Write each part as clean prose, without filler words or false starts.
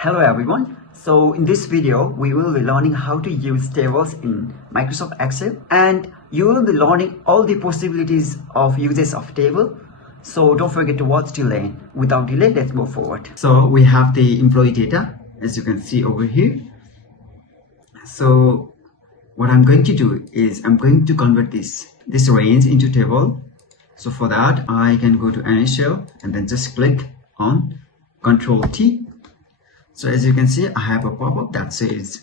Hello everyone. So in this video, we will be learning how to use tables in Microsoft Excel, and you will be learning all the possibilities of uses of table. So don't forget to watch till the end. Without delay, let's move forward. So we have the employee data, as you can see over here. So what I'm going to do is I'm going to convert this range into table. So for that, I can go to any cell and then just click on Control T. So as you can see, I have a pop-up that says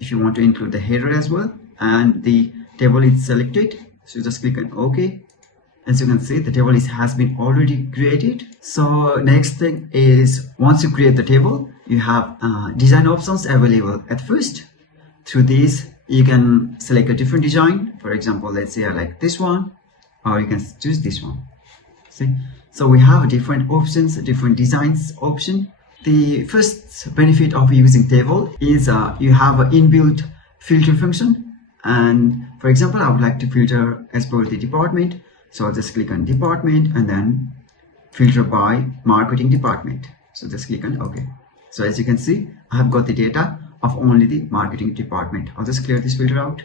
if you want to include the header as well, and the table is selected. So just click on OK. As you can see, the table has been already created. So next thing is, once you create the table, you have design options available at first. Through these, you can select a different design. For example, let's say I like this one, or you can choose this one. See, so we have different options, different designs option. The first benefit of using table is you have an inbuilt filter function. And for example, I would like to filter as per the department. So I'll just click on department and then filter by marketing department. So just click on OK. So as you can see, I have got the data of only the marketing department. I'll just clear this filter out.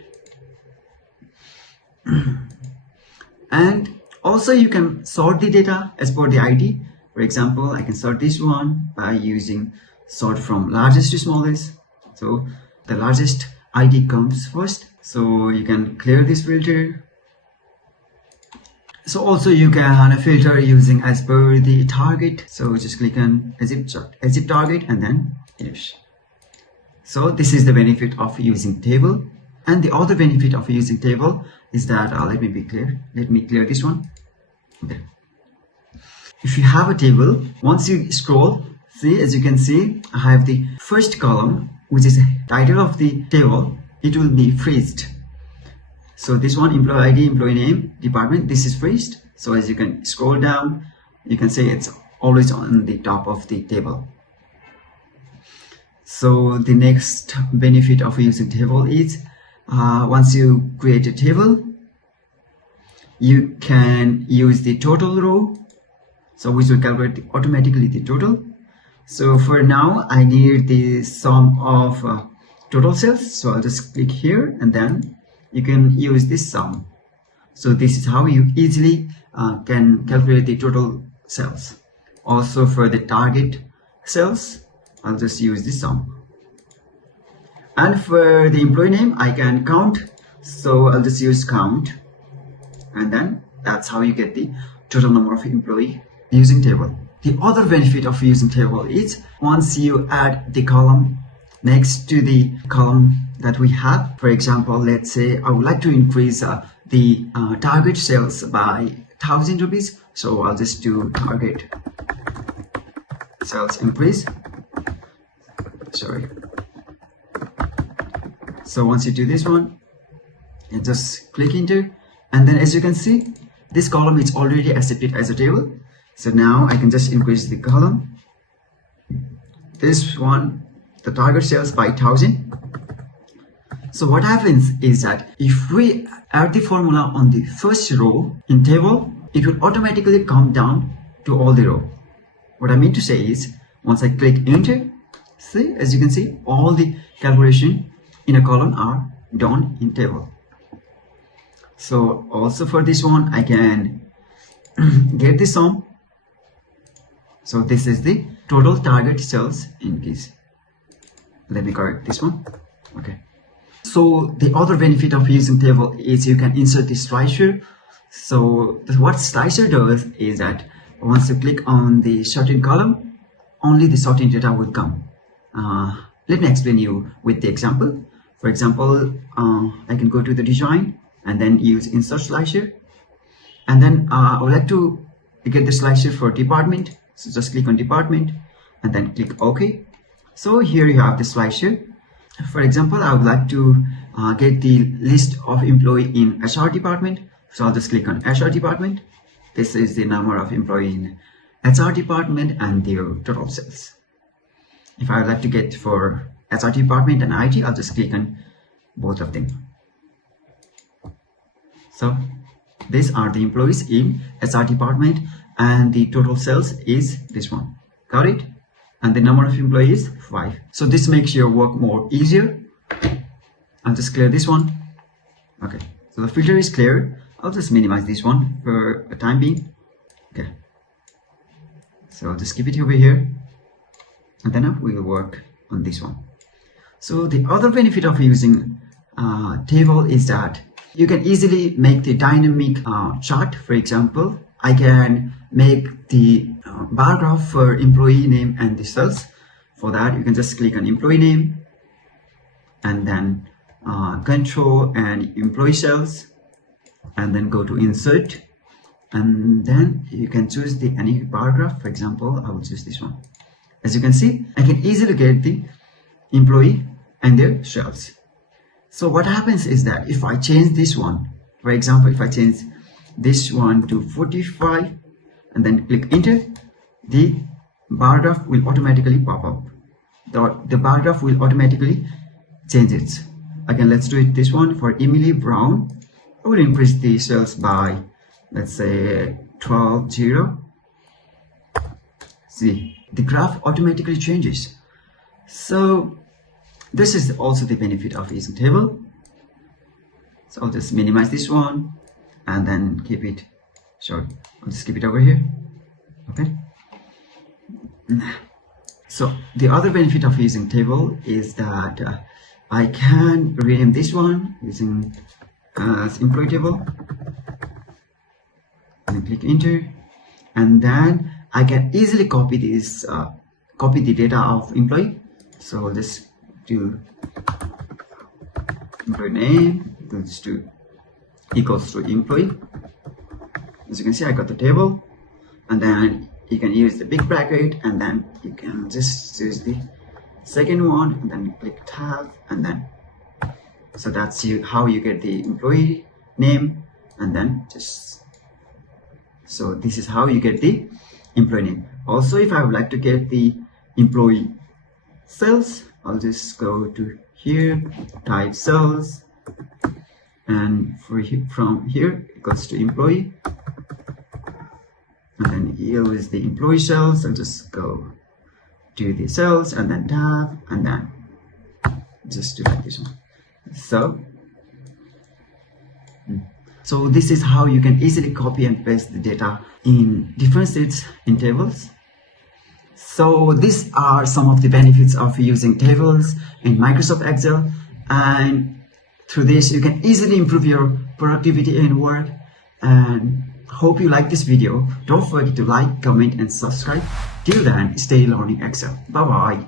And also you can sort the data as per the ID. For example, I can sort this one by using sort from largest to smallest. So the largest ID comes first. So you can clear this filter. So also you can filter using as per the target. So just click on zip target and then finish. So this is the benefit of using table. And the other benefit of using table is that let me clear this one. Okay. If you have a table, once you scroll, see, as you can see, I have the first column, which is the title of the table. It will be freezed. So this one, employee ID, employee name, department, this is freezed. So as you can scroll down, you can see it's always on the top of the table. So the next benefit of using table is once you create a table, you can use the total row. So which will calculate automatically the total. So for now, I need the sum of total sales. So I'll just click here and then you can use this sum. So this is how you easily can calculate the total sales. Also for the target sales, I'll just use this sum. And for the employee name, I can count. So I'll just use count. And then that's how you get the total number of employee using table. The other benefit of using table is once you add the column next to the column that we have. For example, let's say I would like to increase the target sales by 1,000 rupees. So I'll just do target sales increase. Sorry. So once you do this one, you just click enter, and then as you can see, this column is already accepted as a table. So now I can just increase the column. This one, the target sales by 1,000. So what happens is that if we add the formula on the first row in table, it will automatically come down to all the row. What I mean to say is, once I click enter, see, as you can see, all the calculation in a column are done in table. So also for this one, I can get the sum. So this is the total target sales increase. Let me correct this one. Okay. So the other benefit of using table is you can insert the slicer. So what slicer does is that once you click on the certain column, only the certain data will come. Let me explain you with the example. For example, I can go to the design and then use insert slicer. And then I would like to get the slicer for department. So just click on department and then click OK. So here you have the slicer. For example, I would like to get the list of employee in HR department. So I'll just click on HR department. This is the number of employee in HR department and their total sales. If I would like to get for HR department and IT, I'll just click on both of them. So these are the employees in HR department and the total sales is this one. Got it? and the number of employees is 5. So this makes your work more easier. I'll just clear this one. Okay, so the filter is clear. I'll just minimize this one for the time being. Okay, so I'll just keep it over here, and then we will work on this one. So the other benefit of using table is that you can easily make the dynamic chart. For example, I can make the bar graph for employee name and the cells. For that, you can just click on employee name and then control and employee cells, and then go to insert, and then you can choose the any bar graph. For example, I will choose this one. As you can see, I can easily get the employee and their cells. So what happens is that if I change this one, for example, if I change this one to 45 and then click enter, the bar graph will automatically pop up. The bar graph will automatically change it. Again, let's do it this one for Emily Brown. I will increase the cells by, let's say, 12.0. See, the graph automatically changes. So this is also the benefit of using table. So I'll just minimize this one and then keep it short. I'll just keep it over here. Okay. So the other benefit of using table is that I can rename this one using employee table, and click enter, and then I can easily copy this, copy the data of employee. So I'll just do employee name equals to employee. As you can see, I got the table, and then you can use the big bracket, and then you can just use the second one and then click tab, and then so that's how you get the employee name, and then just so this is how you get the employee name. Also, if I would like to get the employee cells, I'll just go to here, type cells, and from here it goes to employee, and then here is the employee cells. I'll just go to the cells and then tab, and then just do like this one. So this is how you can easily copy and paste the data in different sheets in tables. So these are some of the benefits of using tables in Microsoft Excel, and through this you can easily improve your productivity in work. And hope you like this video. Don't forget to like, comment and subscribe. Till then, stay learning Excel. Bye bye.